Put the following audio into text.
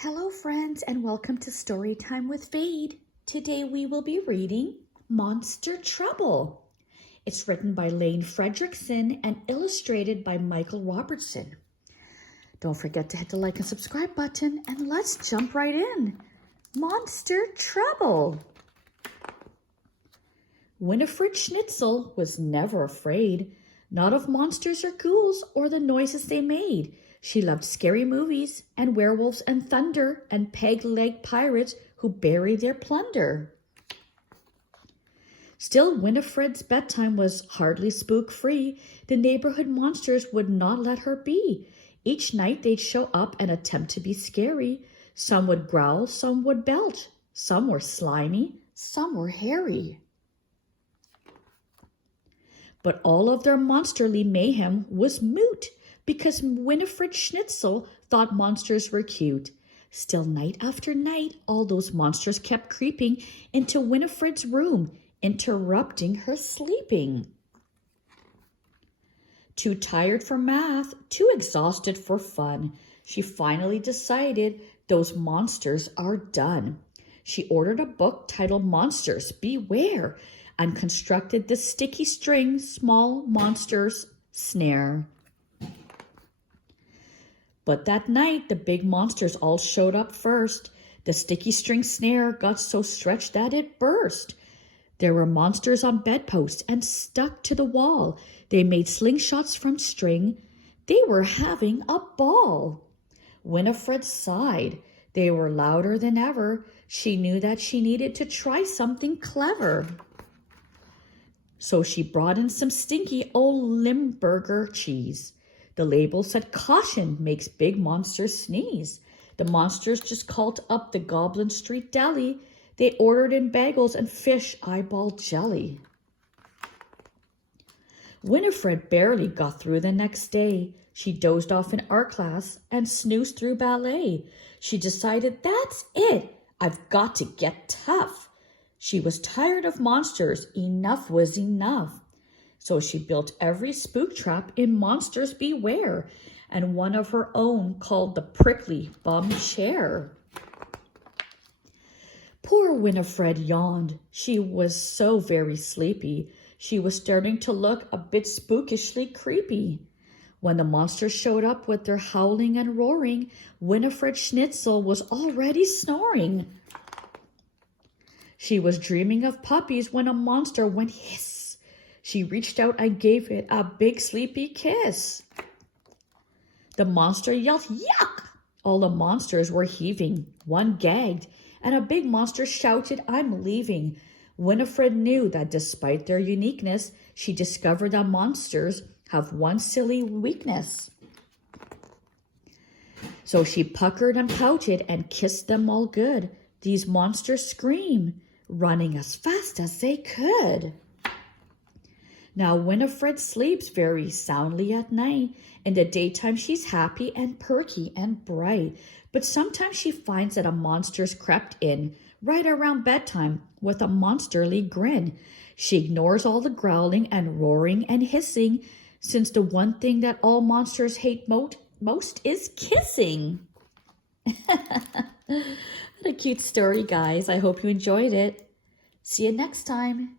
Hello friends and welcome to Storytime with Fade. Today we will be reading Monster Trouble. It's written by Fredrickson and illustrated by Robertson. Don't forget to hit the like and subscribe button and let's jump right in. Monster Trouble. Winifred Schnitzel was never afraid, not of monsters or ghouls or the noises they made. She loved scary movies and werewolves and thunder and peg-leg pirates who bury their plunder. Still, Winifred's bedtime was hardly spook-free. The neighborhood monsters would not let her be. Each night they'd show up and attempt to be scary. Some would growl, some would belch. Some were slimy, some were hairy. But all of their monsterly mayhem was moot, because Winifred Schnitzel thought monsters were cute. Still, night after night, all those monsters kept creeping into Winifred's room, interrupting her sleeping. Too tired for math, too exhausted for fun, she finally decided those monsters are done. She ordered a book titled Monsters Beware and constructed the sticky string small monsters snare. But that night, the big monsters all showed up first. The sticky string snare got so stretched that it burst. There were monsters on bedposts and stuck to the wall. They made slingshots from string. They were having a ball. Winifred sighed. They were louder than ever. She knew that she needed to try something clever. So she brought in some stinky old Limburger cheese. The label said, "Caution makes big monsters sneeze." The monsters just called up the Goblin Street Deli. They ordered in bagels and fish eyeball jelly. Winifred barely got through the next day. She dozed off in art class and snoozed through ballet. She decided, that's it. I've got to get tough. She was tired of monsters. Enough was enough. So she built every spook trap in Monsters Beware and one of her own called the Prickly Bum Chair. Poor Winifred yawned. She was so very sleepy. She was starting to look a bit spookishly creepy. When the monsters showed up with their howling and roaring, Winifred Schnitzel was already snoring. She was dreaming of puppies when a monster went hiss. She reached out and gave it a big sleepy kiss. The monster yelled, "Yuck!" All the monsters were heaving. One gagged, and a big monster shouted, "I'm leaving." Winifred knew that despite their uniqueness, she discovered that monsters have one silly weakness. So she puckered and pouted and kissed them all good. These monsters scream, running as fast as they could. Now Winifred sleeps very soundly at night. In the daytime, she's happy and perky and bright. But sometimes she finds that a monster's crept in right around bedtime with a monsterly grin. She ignores all the growling and roaring and hissing, since the one thing that all monsters hate most is kissing. What a cute story, guys. I hope you enjoyed it. See you next time.